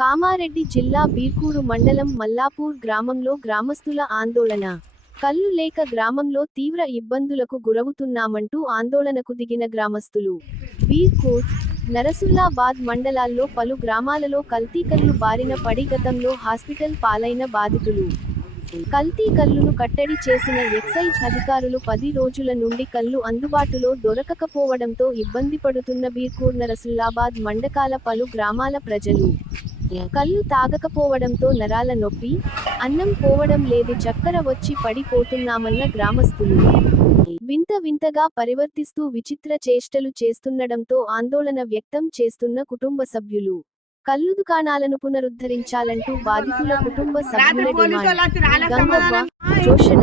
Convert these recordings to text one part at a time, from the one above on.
కామారెడ్డి జిల్లా బీర్కూరు మండలం మల్లాపూర్ గ్రామంలో గ్రామస్తుల ఆందోళన. కళ్ళు లేక గ్రామంలో తీవ్ర ఇబ్బందులకు గురవుతున్నామంటూ ఆందోళనకు దిగిన గ్రామస్తులు. బీర్కూర్ నరసుల్లాబాద్ మండలాల్లో పలు గ్రామాలలో కల్తీ కల్లు బారిన పడి గతంలో హాస్పిటల్ పాలైన బాధితులు. కల్తీ కల్లును కట్టడి చేసిన ఎక్సైజ్ అధికారులు పది రోజుల నుండి కల్లు అందుబాటులో దొరకకపోవడంతో ఇబ్బంది పడుతున్న బీర్కూర్ నరసుల్లాబాద్ మండకాల పలు గ్రామాల ప్రజలు. కళ్ళు తాగకపోవడంతో నరాల నొప్పి అన్నం పోవడం లేదు చక్కెర వచ్చి పడిపోతున్నామన్న గ్రామస్తులు. వింత వింతగా పరివర్తిస్తూ విచిత్ర చేష్టలు చేస్తుండడంతో ఆందోళన వ్యక్తం చేస్తున్న కుటుంబ సభ్యులు. కల్లు దుకాణాలను పునరుద్ధరించాలంటూ బాధితుల కుటుంబ సభ్యుల డిమాండ్. గంగవ్వ జోషణ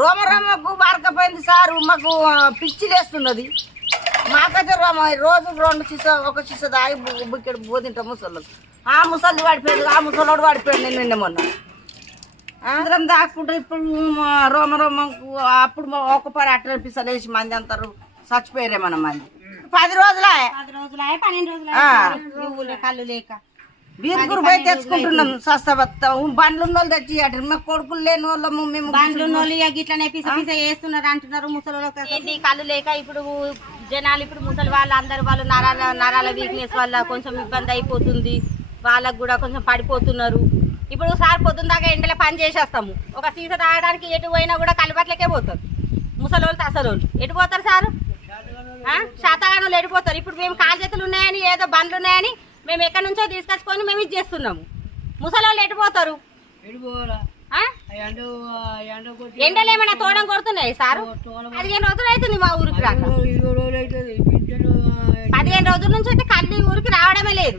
రోమ రోమకు వారకపోయింది సార్. మాకు పిచ్చి లేస్తున్నది. మాకైతే రోమ రోజు రెండు చిస ఒక చిస దాగి బుక్కెడు బోధింటాం ముసళ్ళు. ఆ ముసలి పడిపోయింది ఆ ముసలోడు పడిపోయింది నేను నిన్న మొన్న. అందరం దాక్కుంటారు ఇప్పుడు రోమ రోమకు అప్పుడు ఒక పరి అట్లా పిసలు వేసి మంది అంటారు చచ్చిపోయారే మన మంది. పది రోజులే పది రోజులాయ పన్నెండు. రోజులు కళ్ళు లేక. బీరుగురు పోయి తెచ్చుకుంటున్నాం సస్తబత్త బండ్లు ఉన్న వాళ్ళు తెచ్చి ఇయ్యటం. మా కొడుకులు లేని వాళ్ళము మేము బండ్లు నోళ్ళు ఇక గిట్లనే పిస పిస వేస్తున్నారు అంటున్నారు ముసలి కళ్ళు లేక ఇప్పుడు జనాలు ఇప్పుడు ముసలి వాళ్ళు అందరు వాళ్ళు నరాల నరాల వీక్నెస్ వల్ల కొంచెం ఇబ్బంది అయిపోతుంది. వాళ్ళకు కూడా కొంచెం పడిపోతున్నారు. ఇప్పుడు సార్ పొద్దున్న దాకా ఎండలో పని చేసేస్తాము. ఒక సీస తాగడానికి ఎటు పోయినా కూడా కలబట్లకే పోతారు. ముసలి వాళ్ళు తసలోళ్ళు. ఎటు పోతారు సారు? ఆ? శాతగానులు ఎడిపోతారు ఇప్పుడు మేము కాలు చేతులు ఉన్నాయని ఏదో బండ్లు ఉన్నాయని మేము ఎక్కడి నుంచో తీసుకొచ్చుకొని మేము ఇది చేస్తున్నాము. ముసలి వాళ్ళు ఎడిపోతారు ఆ? ఎండలు ఏమైనా తోడం కొడుతున్నాయి సారు? పదిహేను రోజులు అవుతుంది మా ఊరికి రాక. పదిహేను రోజుల నుంచి అయితే కళ్ళు ఊరికి రావడమే లేదు.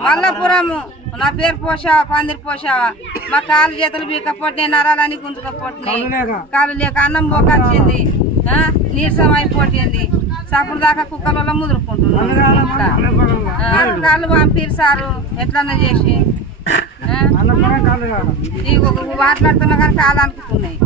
మల్లపురము నా పేరు పోష పందిరి పోష మా కాలు చేతులు బీకపోతే నరాలని గుంజుకపోతున్నాయి. కాలు లేక. అన్నం పోకొచ్చింది ఆ, నీరసం అయిపోతుంది సప్పుడు దాకా కుక్కలలో ముదురుకుంటున్నాం కాళ్ళు పంపిరు సారు. ఎట్లన్నా చేసి. ఒక మాట్లాడుతున్నా కానీ కాలు అనుకున్నాయి